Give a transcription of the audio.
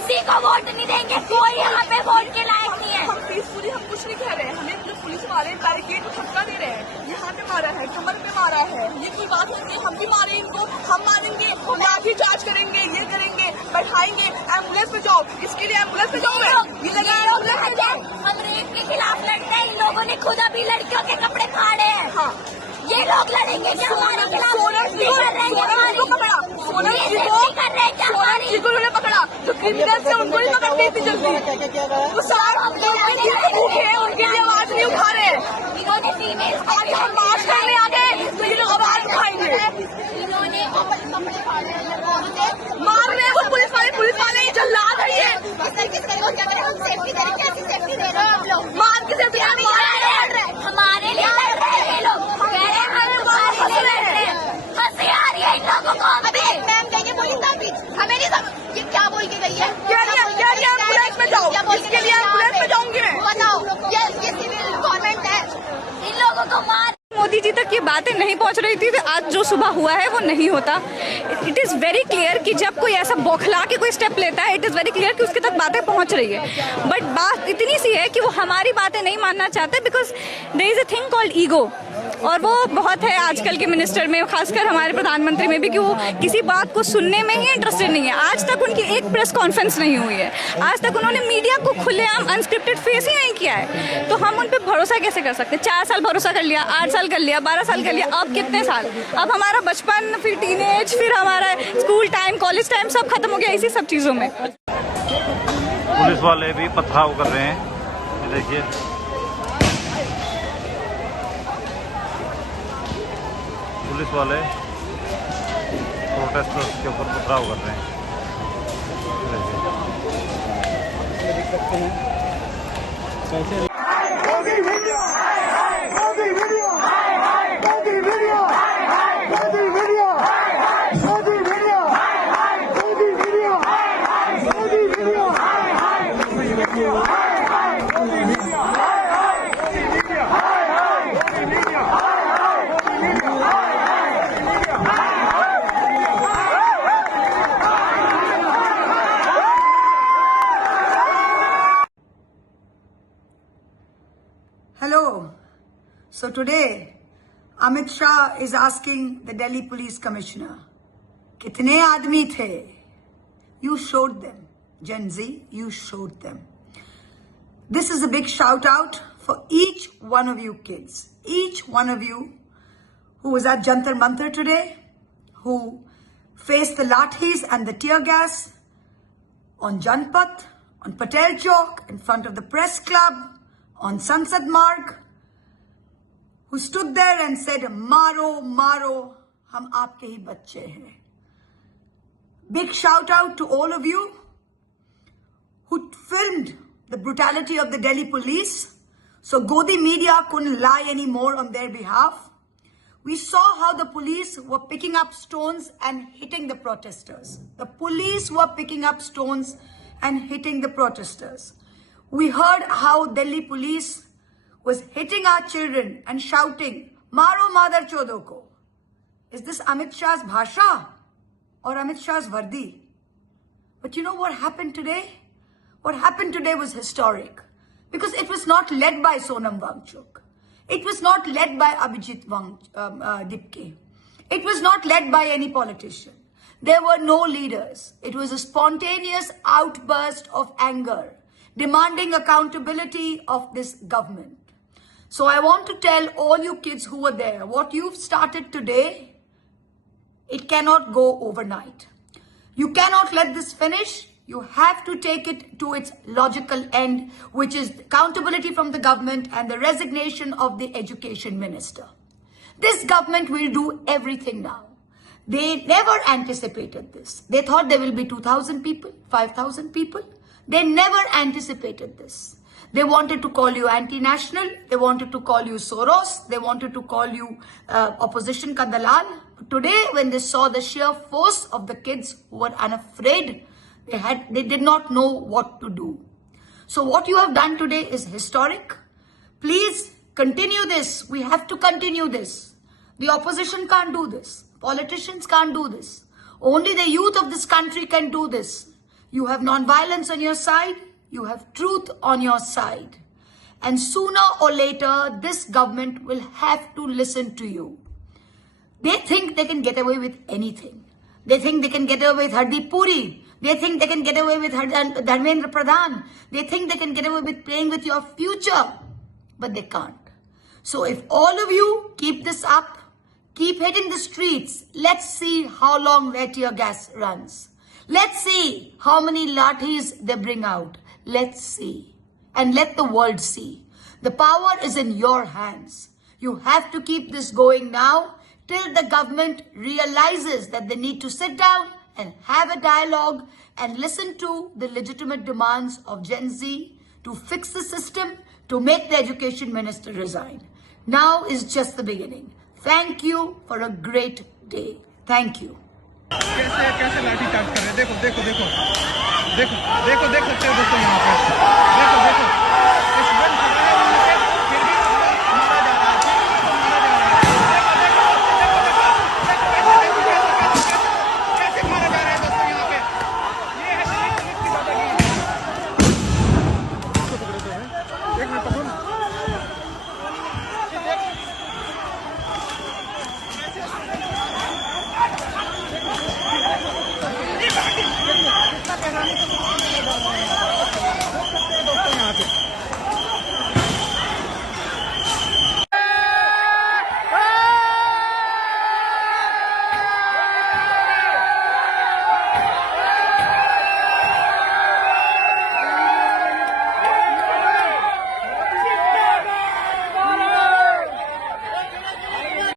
किसी को वोट नहीं देंगे, कोई यहाँ पे वोट के लायक नहीं है। हम पीसफुली हम कुछ नहीं कह रहे हैं, हमें जो पुलिस वाले बैरिकेड को धक्का दे रहे हैं, यहाँ पे मारा है, कमर पे मारा है, ये कोई बात नहीं है। हम भी मारे इनको, हम मारेंगे, लाठी चार्ज करेंगे, ये करेंगे, बैठाएंगे, एम्बुलेंस पे जाओ, इसके लिए एम्बुलेंस पे जाओ, ये लगा एम्बुलेंस पे जाओ। हम रेप के खिलाफ लड़ते हैं, इन लोगों ने खुद अभी लड़कियों के कपड़े फाड़े हैं। हाँ, ये लोग लड़ेंगे क्या हमारे खिलाफ? सोनम जी को पकड़ा, सोनम जी को उन्होंने पकड़ा, जो क्रिमिनल थे उनको नहीं पकड़ते इतनी जल्दी। वो सारे भूखे हैं, उनके लिए आवाज नहीं उठा रहे हैं। इन्होंने फीमेल आज हम मार्च करने आ गए तो ये लोग आवाज उठाएंगे। इन्होंने कपड़े फाड़े हैं, मार रहे हैं वो पुलिस वाले ही जल्लाद है ये। मार के सेफ्टी हमारे लिए लड़ रहे हैं ये लोग, कह रहे हैं हमारे लिए लड़ रहे हैं। हंसी आ रही है इन लोगों को। अबे मैम जाइए पुलिस ऑफिस, हमें नहीं समझ ये क्या बोल के गई है। क्या एम्बुलेंस में जाओ, इसके लिए एम्बुलेंस में जाऊंगी मैं। बताओ ये सिविल गवर्नमेंट है। इन लोगों को मार। मोदी जी तक ये बातें नहीं पहुंच रही थी तो आज जो सुबह हुआ है वो नहीं होता। इट इज़ वेरी क्लियर कि जब कोई ऐसा बौखला के कोई स्टेप लेता है, इट इज़ वेरी क्लियर कि उसके तक बातें पहुंच रही है। बट बात इतनी सी है कि वो हमारी बातें नहीं मानना चाहते, because there is a thing called ego, और वो बहुत है आजकल के मिनिस्टर में, खासकर हमारे प्रधानमंत्री में भी, कि वो किसी बात को सुनने में ही इंटरेस्टेड नहीं है। आज तक उनकी एक प्रेस कॉन्फ्रेंस नहीं हुई है, आज तक उन्होंने मीडिया को खुलेआम अनस्क्रिप्टेड फेस ही नहीं किया है। तो हम उन पर भरोसा कैसे कर सकते? 4 साल भरोसा कर लिया, 8 साल कर लिया, 12 साल कर लिया, अब कितने साल? अब हमारा बचपन, फिर टीनेज, फिर हमारा स्कूल टाइम, कॉलेज टाइम सब खत्म हो गया इसी सब चीज़ों में। पुलिस वाले भी पथराव कर रहे हैं, ये देखिए। पुलिस वाले प्रोटेस्टर्स के ऊपर पथराव कर रहे हैं, देखिए। Hello. So today, Amit Shah is asking the Delhi Police Commissioner, कितने आदमी थे? You showed them. Gen Z, you showed them. This is a big shout out for each one of you kids. Each one of you who was at Jantar Mantar today, who faced the lathis and the tear gas on Janpat, on Patel Chowk, in front of the press club, on Sansad Marg, who stood there and said, "Maro, maro, hum aapke hi bacche hain." Big shout out to all of you who filmed the brutality of the Delhi police, so Godi media couldn't lie anymore on their behalf. We saw how the police were picking up stones and hitting the protesters. The police were picking up stones and hitting the protesters. We heard how Delhi police was hitting our children and shouting, "Maro mother chodo ko." Is this Amit Shah's bhasha or Amit Shah's vardi? But you know what happened today? What happened today was historic, because it was not led by Sonam Wangchuk. It was not led by Abhijit Dipke. It was not led by any politician. There were no leaders. It was a spontaneous outburst of anger, demanding accountability of this government. So I want to tell all you kids who were there, what you've started today, it cannot go overnight. You cannot let this finish. You have to take it to its logical end, which is accountability from the government and the resignation of the education minister. This government will do everything now. They never anticipated this. They thought there will be 2,000 people, 5,000 people. They never anticipated this. They wanted to call you anti-national. They wanted to call you Soros. They wanted to call you opposition ka dalal. Today, when they saw the sheer force of the kids who were unafraid, they did not know what to do. So what you have done today is historic. Please continue this. We have to continue this. The opposition can't do this. Politicians can't do this. Only the youth of this country can do this. You have non-violence on your side. You have truth on your side. And sooner or later, this government will have to listen to you. They think they can get away with anything. They think they can get away with Hardeep Puri. They think they can get away with Dharmendra Pradhan. They think they can get away with playing with your future. But they can't. So if all of you keep this up, keep hitting the streets, let's see how long their tear gas runs. Let's see how many lathis they bring out. Let's see. And let the world see. The power is in your hands. You have to keep this going now till the government realizes that they need to sit down and have a dialogue and listen to the legitimate demands of Gen Z to fix the system, to make the education minister resign. Now is just the beginning. Thank you for a great day. Thank you. कैसे कैसे लाठी charge कर रहे हैं देखो देखो देखो देखो देखो देख सकते हो दोस्तों यहाँ पे देखो देखो